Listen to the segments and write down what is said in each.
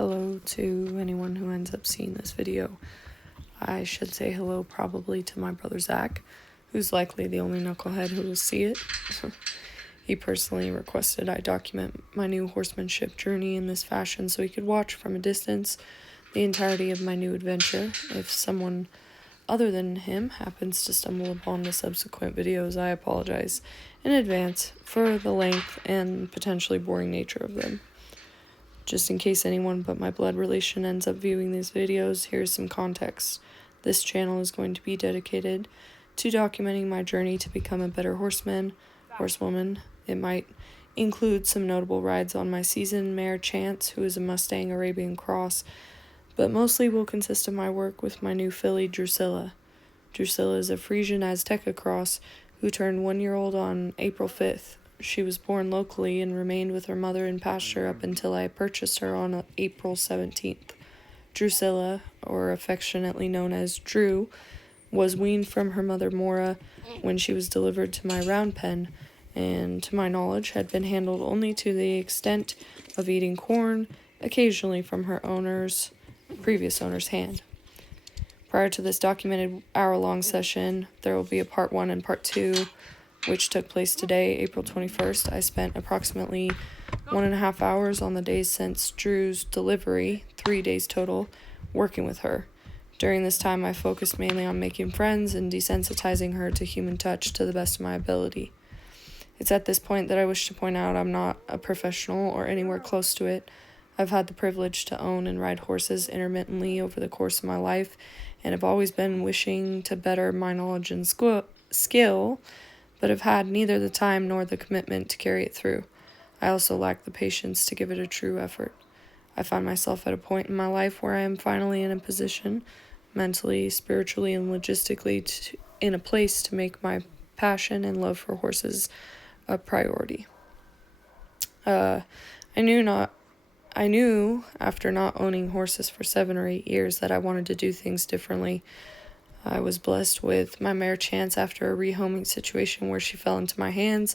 hello to anyone who ends up seeing this video. I should say hello probably to my brother Zach, who's likely the only knucklehead who will see it. He personally requested I document my new horsemanship journey in this fashion so he could watch from a distance the entirety of my new adventure. If someone other than him happens to stumble upon the subsequent videos, I apologize in advance for the length and potentially boring nature of them. Just in case anyone but my blood relation ends up viewing these videos, here's some context. This channel is going to be dedicated to documenting my journey to become a better horsewoman. It might include some notable rides on my seasoned mare Chance, who is a Mustang Arabian Cross, but mostly will consist of my work with my new filly Drusilla. Drusilla is a Frisian Azteca cross who turned 1 year old on April 5th. She was born locally and remained with her mother in pasture up until I purchased her on April 17th. Drusilla, or affectionately known as Drew, was weaned from her mother Mora when she was delivered to my round pen, and to my knowledge had been handled only to the extent of eating corn, occasionally from her previous owner's hand. Prior to this documented hour-long session, there will be a part 1 and part 2, which took place today, April 21st. I spent approximately 1.5 hours on the days since Drew's delivery, 3 days total, working with her. During this time, I focused mainly on making friends and desensitizing her to human touch to the best of my ability. It's at this point that I wish to point out I'm not a professional or anywhere close to it. I've had the privilege to own and ride horses intermittently over the course of my life, and have always been wishing to better my knowledge and skill, but have had neither the time nor the commitment to carry it through. I also lack the patience to give it a true effort. I find myself at a point in my life where I am finally in a position, mentally, spiritually, and logistically, in a place to make my passion and love for horses a priority. I knew after not owning horses for 7 or 8 years that I wanted to do things differently. I was blessed with my mare Chance after a rehoming situation where she fell into my hands,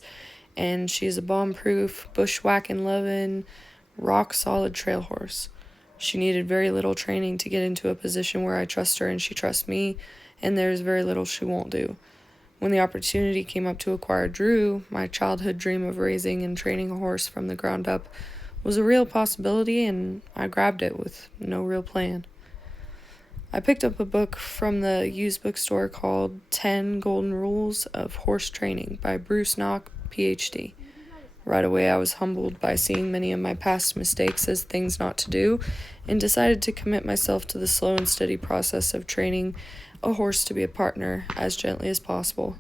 and she is a bomb-proof, bushwhacking-loving, rock-solid trail horse. She needed very little training to get into a position where I trust her and she trusts me, and there is very little she won't do. When the opportunity came up to acquire Drew, my childhood dream of raising and training a horse from the ground up was a real possibility, and I grabbed it with no real plan. I picked up a book from the used bookstore called 10 Golden Rules of Horse Training by Bruce Knock, PhD. Right away, I was humbled by seeing many of my past mistakes as things not to do, and decided to commit myself to the slow and steady process of training a horse to be a partner as gently as possible.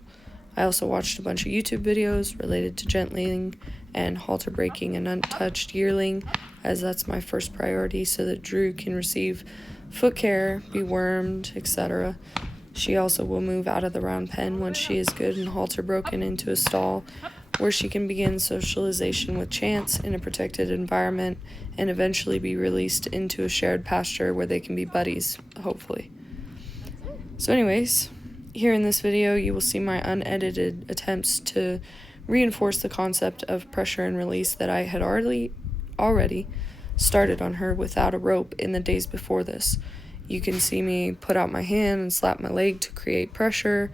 I also watched a bunch of YouTube videos related to gentling and halter breaking an untouched yearling, as that's my first priority so that Drew can receive foot care, be wormed, etc. She also will move out of the round pen once she is good and halter broken into a stall where she can begin socialization with Chance in a protected environment and eventually be released into a shared pasture where they can be buddies, hopefully. So anyways, here in this video you will see my unedited attempts to reinforce the concept of pressure and release that I had already started on her without a rope in the days before this. You can see me put out my hand and slap my leg to create pressure.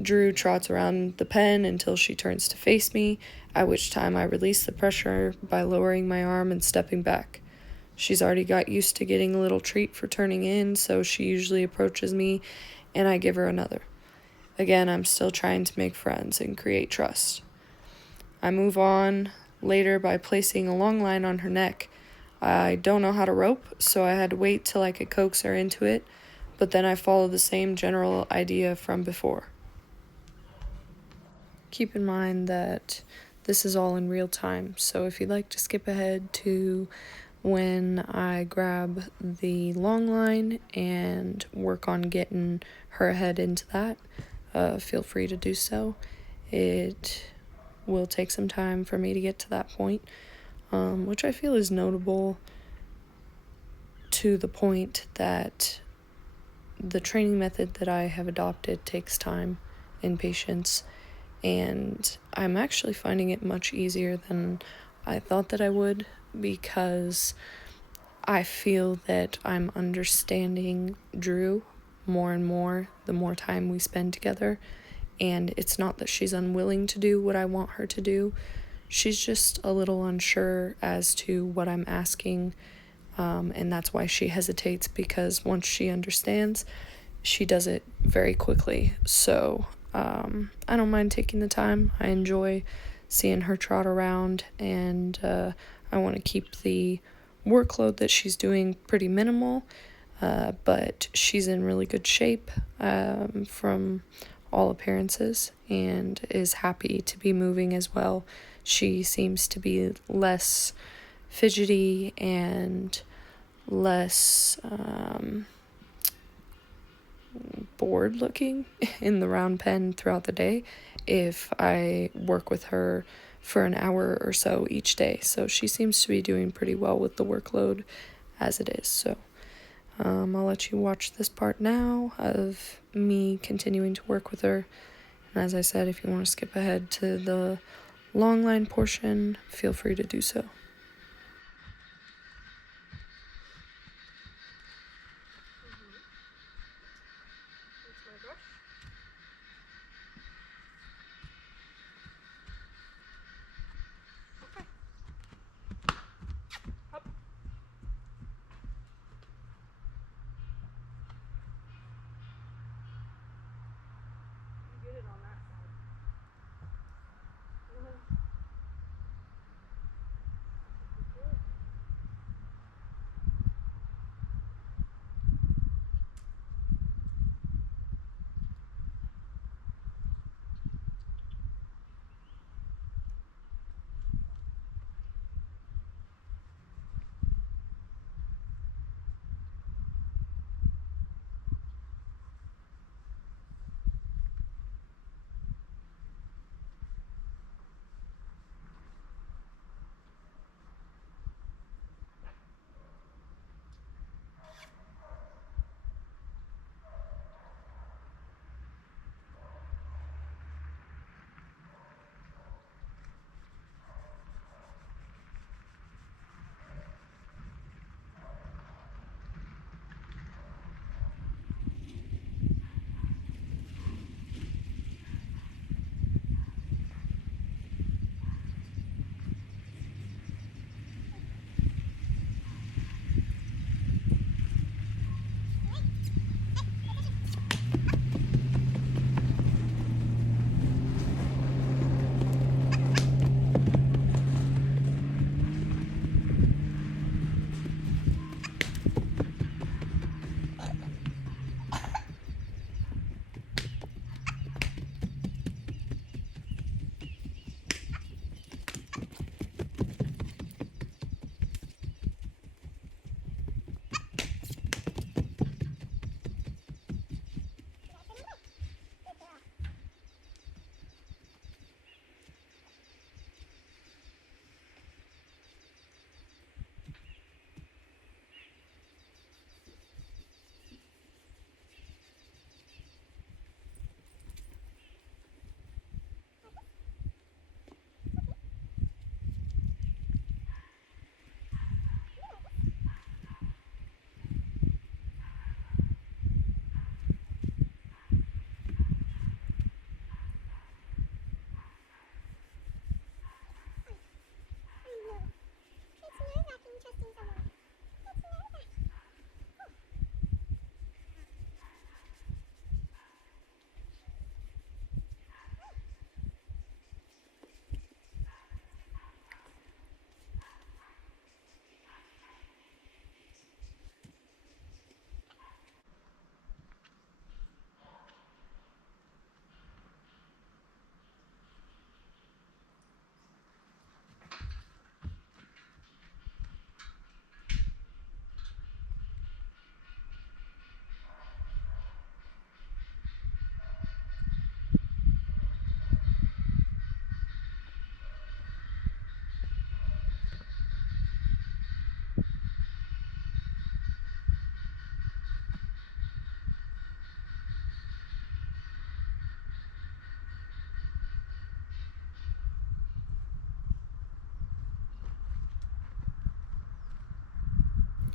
Drew trots around the pen until she turns to face me, at which time I release the pressure by lowering my arm and stepping back. She's already got used to getting a little treat for turning in, so she usually approaches me and I give her another. Again, I'm still trying to make friends and create trust. I move on later by placing a long line on her neck. I don't know how to rope, so I had to wait till I could coax her into it, but then I follow the same general idea from before. Keep in mind that this is all in real time, so if you'd like to skip ahead to when I grab the long line and work on getting her head into that, feel free to do so. It will take some time for me to get to that point, which I feel is notable to the point that the training method that I have adopted takes time and patience, and I'm actually finding it much easier than I thought that I would, because I feel that I'm understanding Drew more and more the more time we spend together. And it's not that she's unwilling to do what I want her to do. She's just a little unsure as to what I'm asking. And that's why she hesitates, because once she understands, she does it very quickly. So I don't mind taking the time. I enjoy seeing her trot around, and I want to keep the workload that she's doing pretty minimal, but she's in really good shape from all appearances, and is happy to be moving as well. She seems to be less fidgety and less bored looking in the round pen throughout the day if I work with her for an hour or so each day. So she seems to be doing pretty well with the workload as it is. So I'll let you watch this part now of me continuing to work with her. And as I said, if you want to skip ahead to the long line portion, feel free to do so.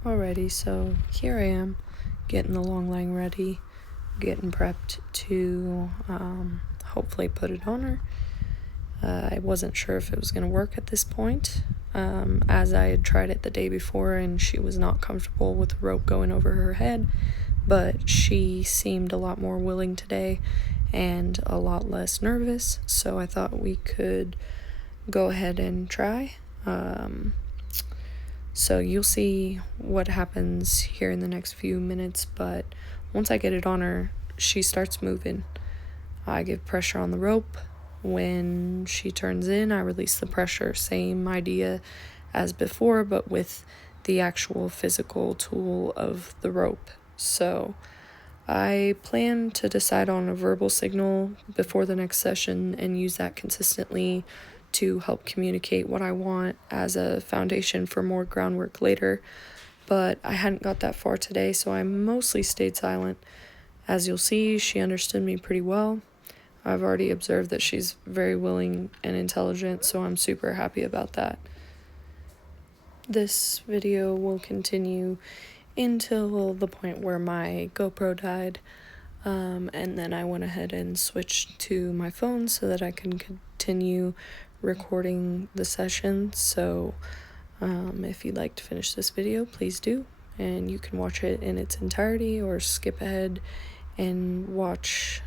Alrighty, so here I am, getting the long line ready, getting prepped to hopefully put it on her. I wasn't sure if it was going to work at this point, as I had tried it the day before and she was not comfortable with the rope going over her head, but she seemed a lot more willing today and a lot less nervous, so I thought we could go ahead and try. So you'll see what happens here in the next few minutes, but once I get it on her, she starts moving. I give pressure on the rope. When she turns in, I release the pressure. Same idea as before, but with the actual physical tool of the rope. So I plan to decide on a verbal signal before the next session and use that consistently to help communicate what I want as a foundation for more groundwork later. But I hadn't got that far today, so I mostly stayed silent. As you'll see, she understood me pretty well. I've already observed that she's very willing and intelligent, so I'm super happy about that. This video will continue until the point where my GoPro died, and then I went ahead and switched to my phone so that I can continue recording the session. So if you'd like to finish this video, please do, and you can watch it in its entirety or skip ahead and watch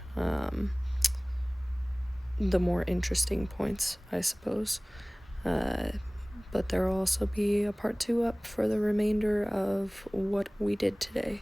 the more interesting points, I suppose. But there will also be a part 2 up for the remainder of what we did today.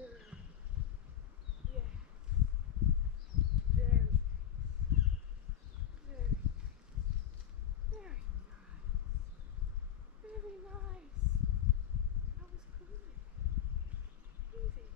Yes. Very nice. Very, very nice. Very nice. That was good. Easy.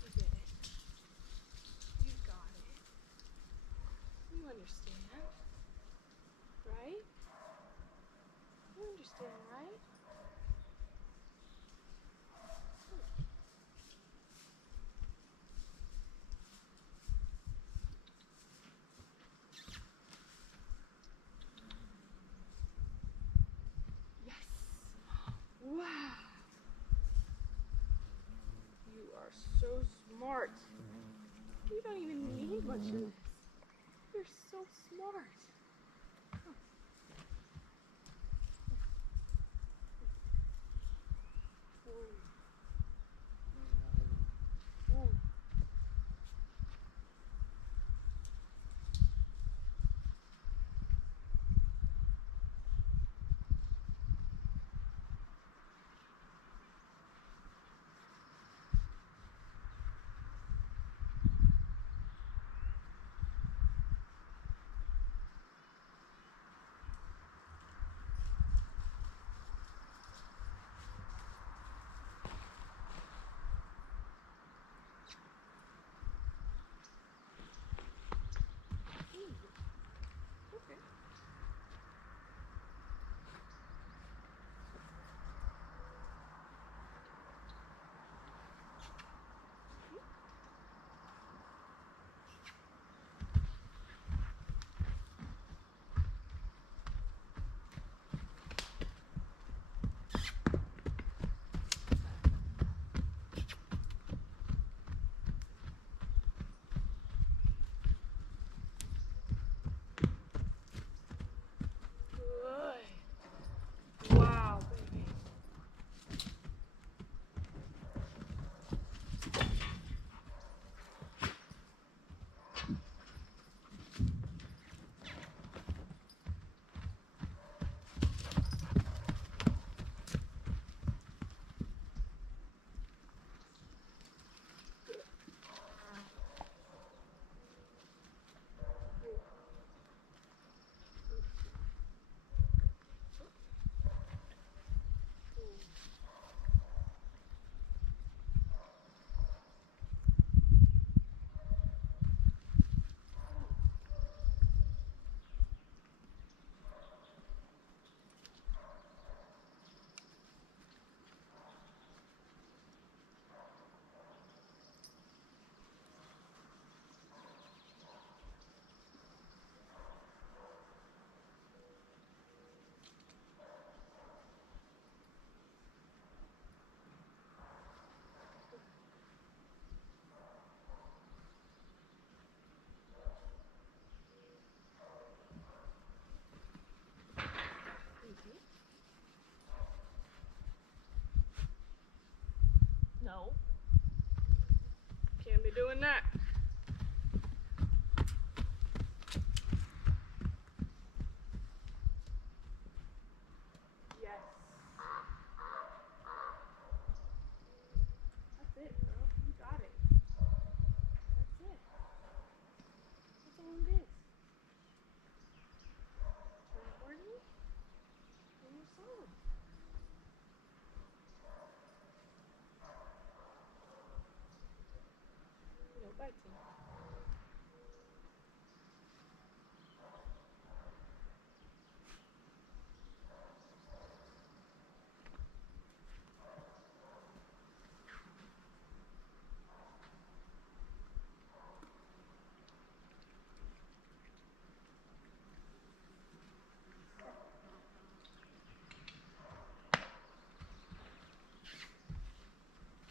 You did it. You got it. You understand, right? You understand, right? Yes. Wow. You are so smart. You don't even need much of this. You're so smart. Whoa. Whoa. Okay. Good. Wow, baby. No. Can't be doing that. Yes. That's it, bro. You got it. That's it. That's all it is. Don't hurt me, and you're solid. No biting.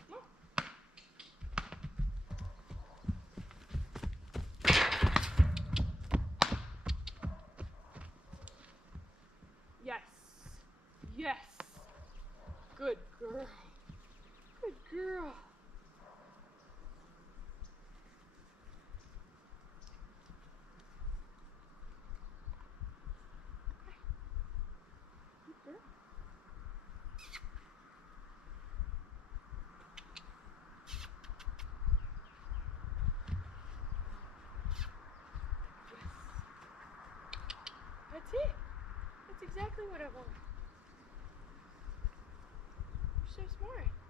Come on. exactly what I want. You're so smart.